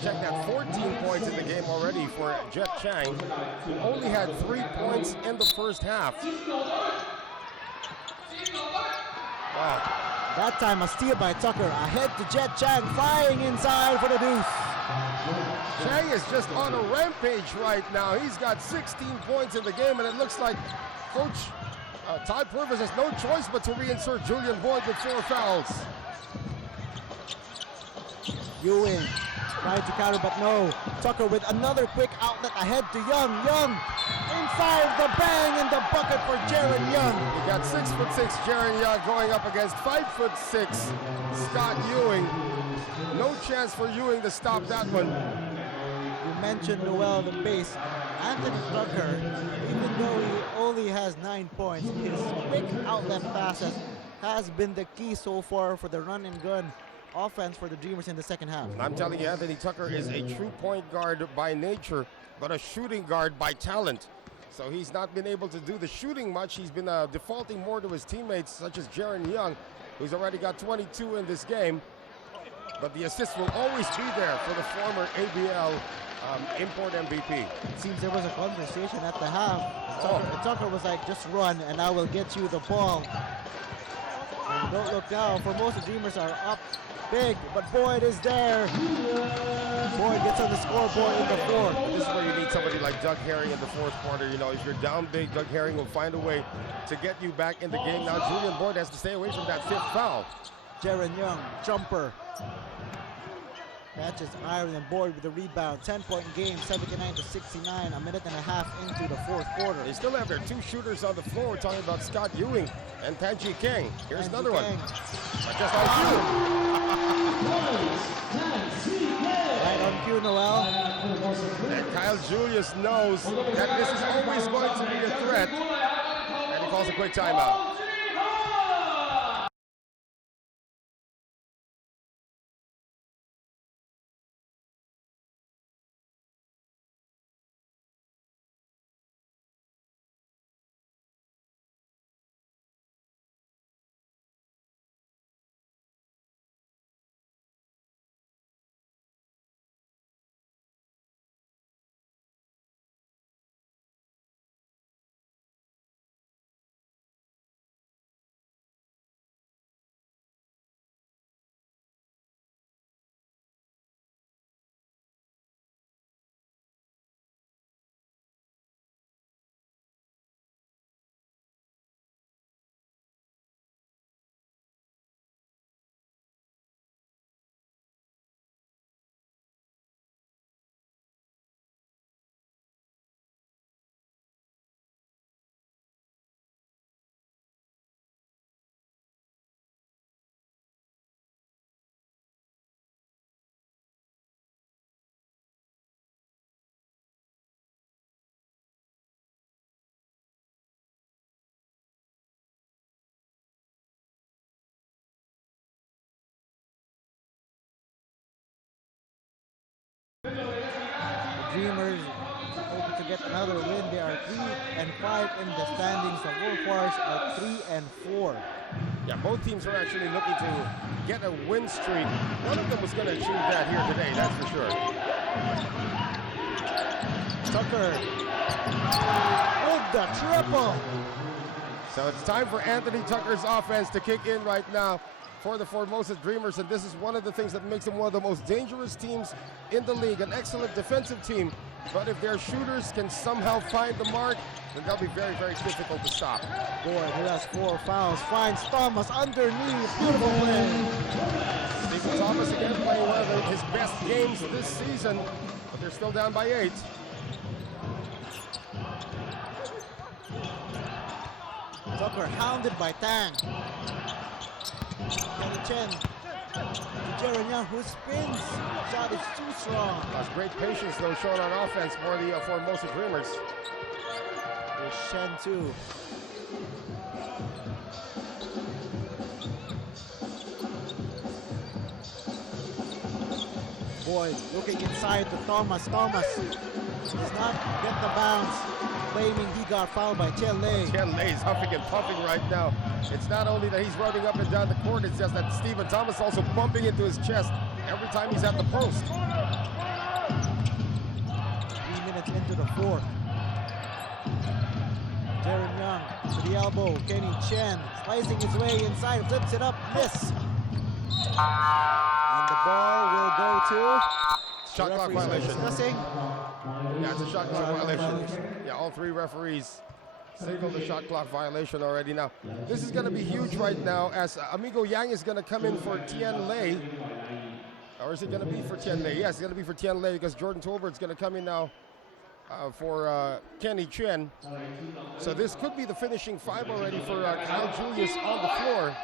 Check that, 14 points in the game already for Jet Chang, who only had 3 points in the first half. Wow. That time a steal by Tucker. Ahead to Jet Chang, flying inside for the deuce. Chang is just on a rampage right now. He's got 16 points in the game, and it looks like Coach Todd Purvis has no choice but to reinsert Julian Boyd with 4 fouls. Ewing tried to counter, but no. Tucker with another quick outlet ahead to Young. Young inside the bang and the bucket for Jaron Young. We got 6'6" Jaron Young going up against 5'6" Scott Ewing. No chance for Ewing to stop that one. You mentioned Noel the pace. Anthony Tucker, even though he only has 9 points, his quick outlet passes has been the key so far for the run and gun offense for the Dreamers in the second half. I'm telling you, Anthony Tucker is a true point guard by nature, but a shooting guard by talent. So he's not been able to do the shooting much. He's been defaulting more to his teammates, such as Jaron Young, who's already got 22 in this game. But the assist will always be there for the former ABL import MVP. It seems there was a conversation at the half. Tucker was like, just run and I will get you the ball. And don't look now, Formosa Dreamers are up big, but Boyd is there. Boyd gets on the scoreboard in the fourth. This is where you need somebody like Doug Herring in the fourth quarter. You know, if you're down big, Doug Herring will find a way to get you back in the game. Now Julian Boyd has to stay away from that 5th foul. Jaron Young, jumper. Catches Iron and Boyd with the rebound. 10-point game, 79-69, a minute and a half into the fourth quarter. They still have their 2 shooters on the floor. We're talking about Scott Ewing and Tanji Kang. Here's another one. Just like you. Right on cue, Noel. And Kyle Julius knows that this is always going to be a threat. And he calls a quick timeout. The Dreamers hoping to get another win. They are 3-5 in the standings. The Wolf Warriors are 3-4. Yeah, both teams are actually looking to get a win streak. One of them was going to achieve that here today, that's for sure. Tucker with the triple. So it's time for Anthony Tucker's offense to kick in right now for the Formosa Dreamers, and this is one of the things that makes them one of the most dangerous teams in the league, an excellent defensive team, but if their shooters can somehow find the mark, then they'll be very, very difficult to stop. Boyd, who has 4 fouls, finds Thomas underneath, beautiful play. Stephen Thomas again playing one of his best games this season, but they're still down by 8. Tucker hounded by Tang. Kenny Chen to Jaron Young, who spins. Shot is too strong. That's great patience though shown on offense for the Formosa Dreamers. There's Shen too. Boyd looking inside to Thomas. Thomas does not get the bounce, claiming he got fouled by Chen Lei. Chen Lei is huffing and puffing right now. It's not only that he's running up and down the court, it's just that Stephen Thomas also bumping into his chest every time he's at the post. 3 minutes into the fourth. Jaron Young to the elbow. Kenny Chen slicing his way inside, flips it up, miss. And the ball will go to shot clock violation. Discussing. Yeah, it's a shot clock violation. Yeah, all 3 referees signaled the shot clock violation already. Now, this is going to be huge right now as Amigo Yang is going to come in for Tian Lei. Or is it going to be for Tian Lei? Yes, it's going to be for Tian Lei because Jordan Tolbert's going to come in now for Kenny Chen. So this could be the finishing 5 already for Kyle Julius on the floor.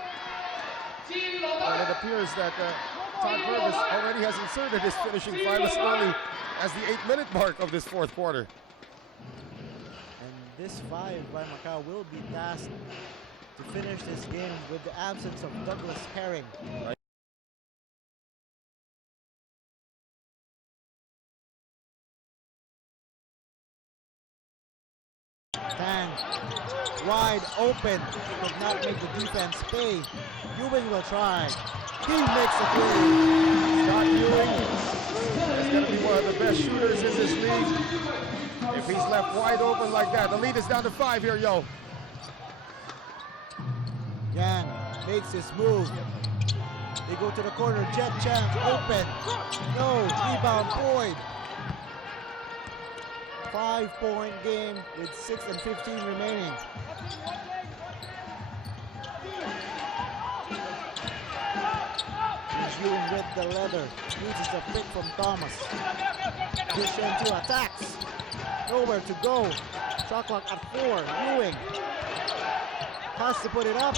And it appears that Todd Purvis already has inserted his finishing 5 as early as the 8-minute mark of this 4th quarter. And this 5 by Macau will be tasked to finish this game with the absence of Douglas Herring. Tang wide open, could not make the defense pay. Ewing will try. He makes a three. Scott Ewing is going to be one of the best shooters in this league. If he's left wide open like that, the lead is down to 5 here, yo. Yang makes his move. They go to the corner. Jet Chang open. No, rebound Boyd. 5-point game with 6 and 15 remaining. Ewing with the leather. Uses the pick from Thomas. Christian 2 attacks. Nowhere to go. Shot clock at 4. Ewing has to put it up.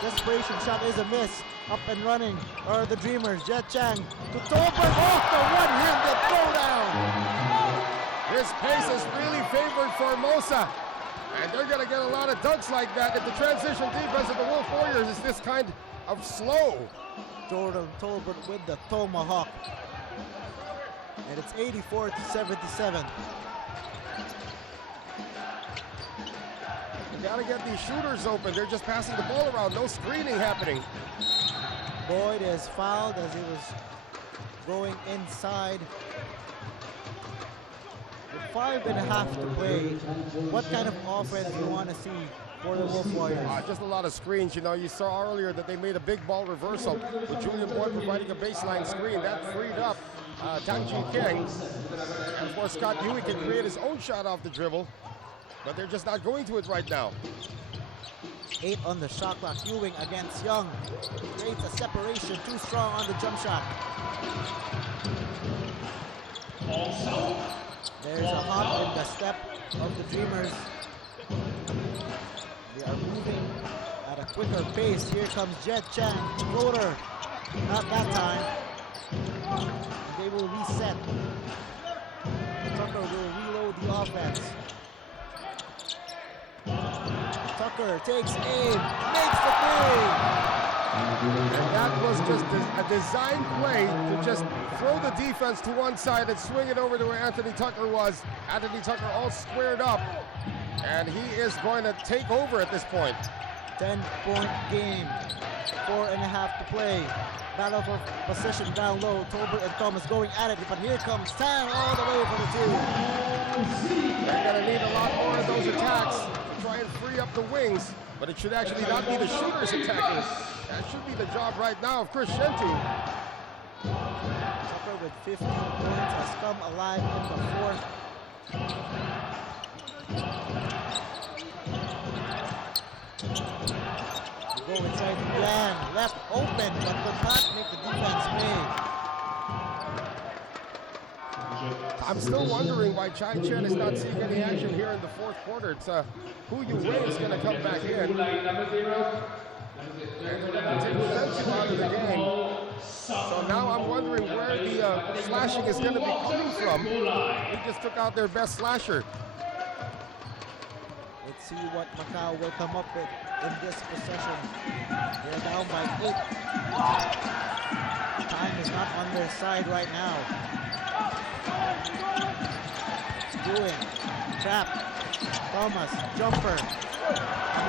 Desperation shot is a miss. Up and running are the Dreamers. Jet Chang to Tolbert off the one-handed throwdown. This pace has really favored Formosa. And they're going to get a lot of dunks like that if the transition defense of the Wolf Warriors is this kind of slow. Jordan Tolbert with the tomahawk. And it's 84-77. You got to get these shooters open. They're just passing the ball around. No screening happening. Boyd is fouled as he was going inside. With 5.5 to play, what kind of offense do you want to see for the Wolf Warriors? Just a lot of screens. You know, you saw earlier that they made a big ball reversal with Julian Boyd providing a baseline screen. That freed up Tang Chi Keng. And of course, Scott Ewing can create his own shot off the dribble, but they're just not going to it right now. 8 on the shot clock. Ewing against Young. Creates a separation. Too strong on the jump shot. There's a hop in the step of the Dreamers. They are moving at a quicker pace. Here comes Jet Chang. Floater. Not that time. They will reset. Tucker will reload the offense. Tucker takes aim. Makes the three. And that was just a design play to just throw the defense to one side and swing it over to where Anthony Tucker was. Anthony Tucker all squared up, and he is going to take over at this point. 10-point game, 4.5 to play. Battle for possession down low. Tolbert and Thomas going at it, but here comes Tang all the way for the 2. They're going to need a lot more of those attacks to try and free up the wings, but it should actually not be the shooters attacking. That should be the job right now of Chris Shentu. Tucker with 15 points has come alive in the 4th. Go it's right to Glenn. Left open, but could not make the defense pay. I'm still wondering why Chai Chen is not seeing any action here in the fourth quarter. It's Hu Yu-wei is going to come back in. And they're going to take Zhongshan out of the game. So now I'm wondering where the slashing is going to be coming from. He just took out their best slasher. Let's see what Macau will come up with in this possession. They're down by 8. Time is not on their side right now. Doing, trap, Thomas, jumper, a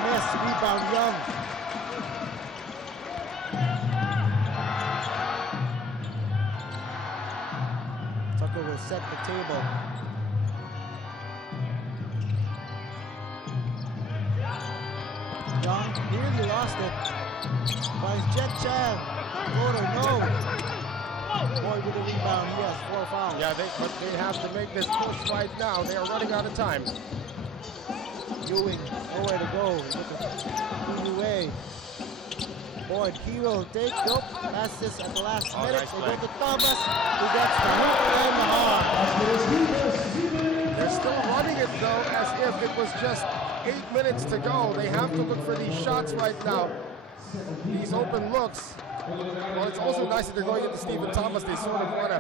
miss, rebound Young. Tucker will set the table. Young nearly lost it. Finds Jet Chan. Quarter, no. Boy with the rebound, he has 4 fouls. Yeah, but they have to make this push right now. They are running out of time. Ewing, nowhere to go. Look at Yu-wei. Boy, he will take, nope, pass this at the last minute. Nice They play. go to Thomas, who gets the hook and the hard. They're still running it though, as if it was just 8 minutes to go. They have to look for these shots right now. These open looks. Well, it's also nice that they're going into Stephen Thomas. They sort of want to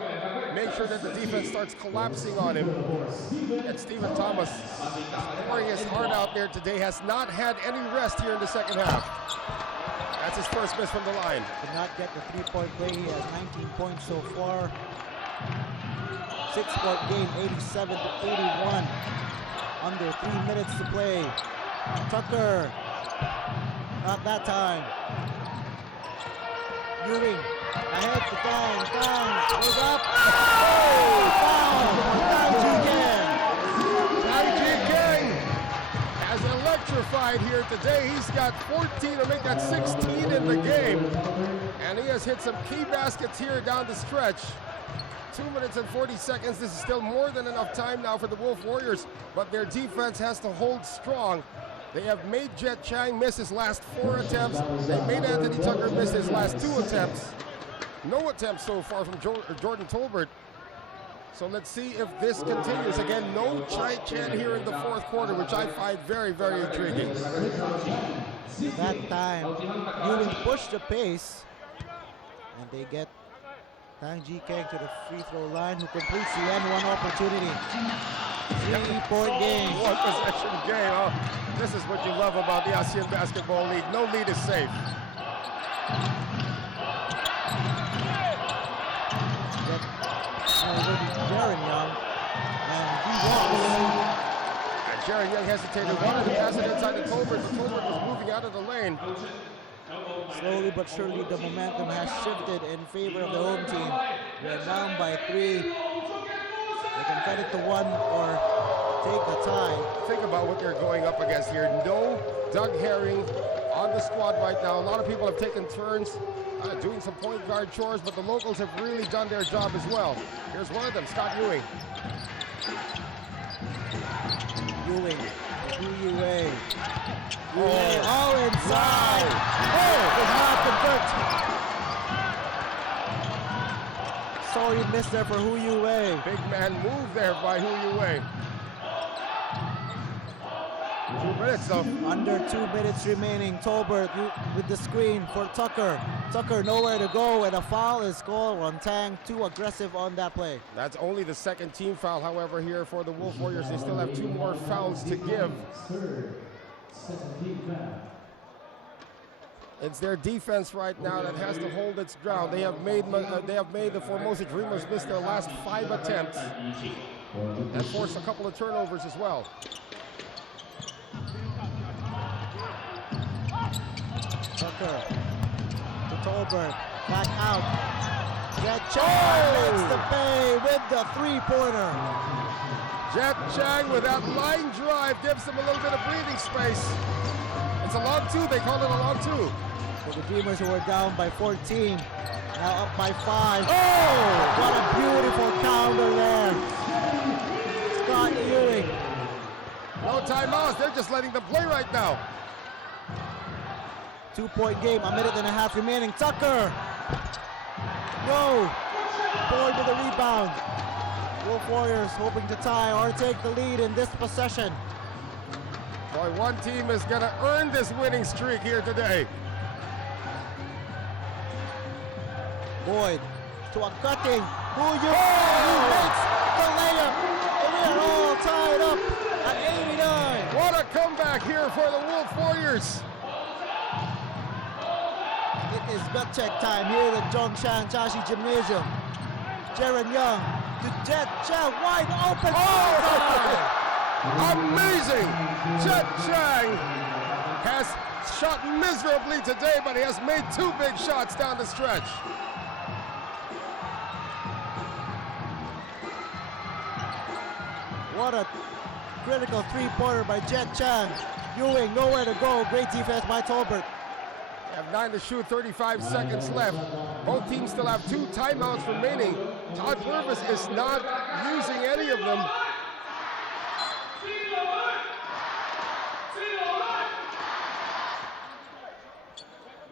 make sure that the defense starts collapsing on him. And Stephen Thomas, pouring his heart out there today, has not had any rest here in the second half. That's his first miss from the line. Did not get the 3-point play. He has 19 points so far. 6-point game, 87 to 81. Under 3 minutes to play. Tucker, not that time. Ewing, ahead to Tang, goes up. Oh, foul! Tang Ji Kang has electrified here today. He's got 14 to make that 16 in the game. And he has hit some key baskets here down the stretch. 2 minutes and 40 seconds. This is still more than enough time now for the Wolf Warriors, but their defense has to hold strong. They have made Jet Chang miss his last 4 attempts. They made Anthony Tucker miss his last 2 attempts. No attempts so far from Jordan Tolbert. So let's see if this continues. Again, no Chai Chen here in the fourth quarter, which I find very, very intriguing. That time, Ewing pushed the pace, and they get Tang Ji Kang to the free throw line, who completes the N1 opportunity. 3-point game. 1 possession game. Oh, this is what you love about the ASEAN Basketball League. No lead is safe. Jaron Young, and he walks. And Jaron Young hesitated. Wanted to pass it inside to Tolbert, but Tolbert was moving out of the lane. Slowly but surely, the momentum has shifted in favor of the home team. They're down by 3. They can cut it to 1 or take the tie. Think about what they're going up against here. No Doug Herring on the squad right now. A lot of people have taken turns doing some point guard chores, but the locals have really done their job as well. Here's one of them, Scott Ewing. Ewing, Yu-wei. All inside. Oh, does not convert. Sorry, missed there for Hu Yu-wei. Big man move there by Hu Yu-wei. 2 minutes though. Under 2 minutes remaining. Tolbert with the screen for Tucker. Tucker nowhere to go, and a foul is called on Tang. Too aggressive on that play. That's only the second team foul, however, here for the Wolf Warriors. They still have 2 more fouls to give. It's their defense right now that has to hold its ground. They have made the Formosa Dreamers miss their last 5 attempts and forced a couple of turnovers as well. Tucker to Tolbert, back out. Jet Chang makes the pay with the 3-pointer. Jet Chang with that line drive gives them a little bit of breathing space. It's a long 2, they call it a long 2. For the Dreamers, who were down by 14, now up by 5. Oh, what a beautiful counter there. Scott Ewing. No timeouts, they're just letting them play right now. 2-point game, a minute and a half remaining. Tucker! No! Boyd with the rebound. Wolf Warriors hoping to tie or take the lead in this possession. Boy, one team is going to earn this winning streak here today. Boyd to a cutting. Who makes the layup? And we are all tied up at 89. What a comeback here for the Wolf Warriors. It is gut check time here at Zhongshan Shaxi Gymnasium. Jaron Young to Jet Chang, wide open. Amazing! Jet Chang has shot miserably today, but he has made 2 big shots down the stretch. What a critical three-pointer by Jet Chang. Ewing, nowhere to go. Great defense by Tolbert. Have 9 to shoot, 35 seconds left. Both teams still have 2 timeouts remaining. Todd Purvis is not using any of them.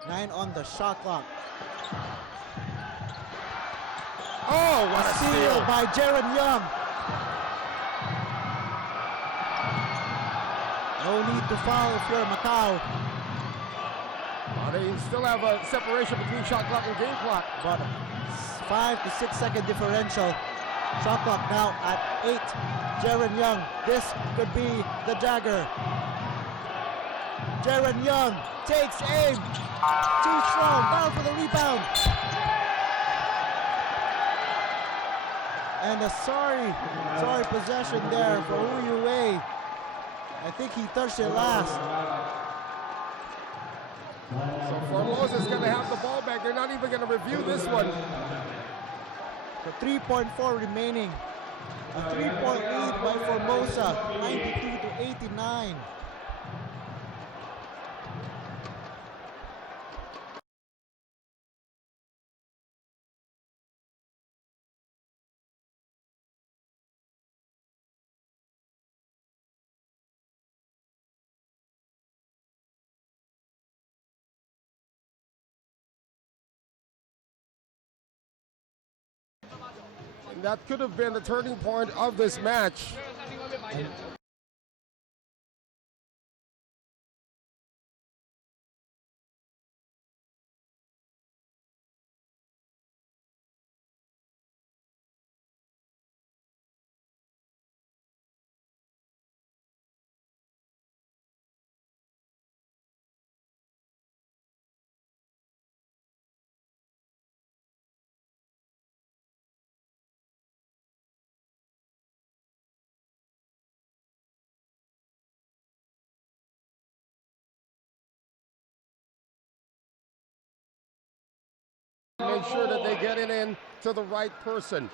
Nine on the shot clock. Oh, what a steal by Jaron Young. No need to foul if you're Macau. They still have a separation between shot clock and game clock. But 5 to 6 second differential. Shot clock now at 8. Jaron Young, this could be the dagger. Jaron Young takes aim. Too strong, down for the rebound. And a sorry possession there for Wu Wei. I think he touched it last. So Formosa is going to have the ball back. They're not even going to review this one. So 3.4 remaining. A 3-point lead by Formosa, 92 to 89. And that could have been the turning point of this match. Make sure that they get it in to the right person.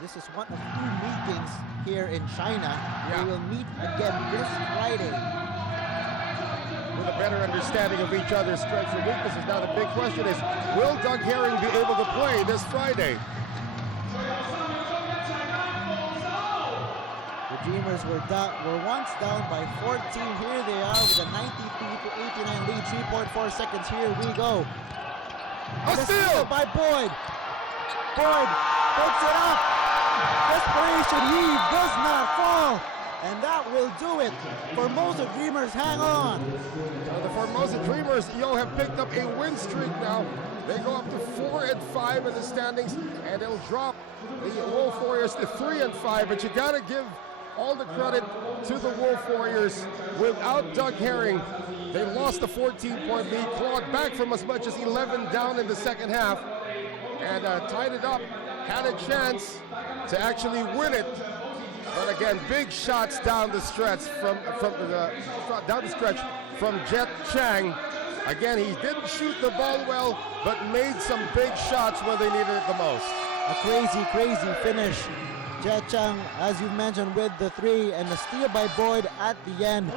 This is one of 2 meetings here in China. Yeah. They will meet again this Friday. With a better understanding of each other's strengths and weaknesses. Now the big question is, will Doug Herring be able to play this Friday? The Dreamers were once down by 14. Here they are with a 92 to 89 lead. 3.4 seconds. Here we go. A steal by Boyd. Boyd puts it up. Desperation heave does not fall. And that will do it. Formosa Dreamers hang on. The Formosa Dreamers, have picked up a win streak now. They go up to 4-5 in the standings, and it'll drop the Wolf Warriors to 3-5. But you got to give all the credit to the Wolf Warriors. Without Doug Herring, they lost a 14-point lead, clawed back from as much as 11 down in the second half, and tied it up. Had a chance to actually win it. But again, big shots down the stretch from Jet Chang. Again, he didn't shoot the ball well, but made some big shots when they needed it the most. A crazy finish. Jet Chang, as you mentioned, with the 3 and the steal by Boyd at the end.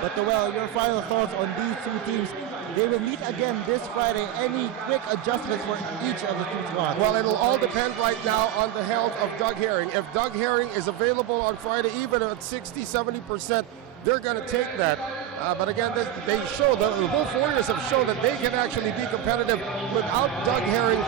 But your final thoughts on these 2 teams? They will meet again this Friday. Any quick adjustments for each of the 2 squads? Well, it'll all depend right now on the health of Doug Herring. If Doug Herring is available on Friday, even at 60-70%, they're going to take that. But again, they show, the Wolf Warriors have shown that they can actually be competitive without Doug Herring.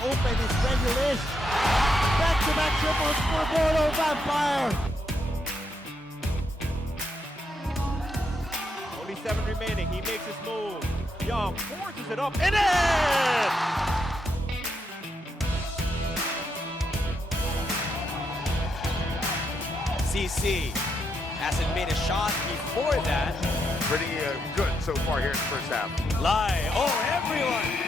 Open is Regulish. Back-to-back triples for Mono Vampire. Only 7 remaining. He makes his move. Young forces it up and in! CC hasn't made a shot before that. Pretty good so far here in the first half. Lai, oh, everyone!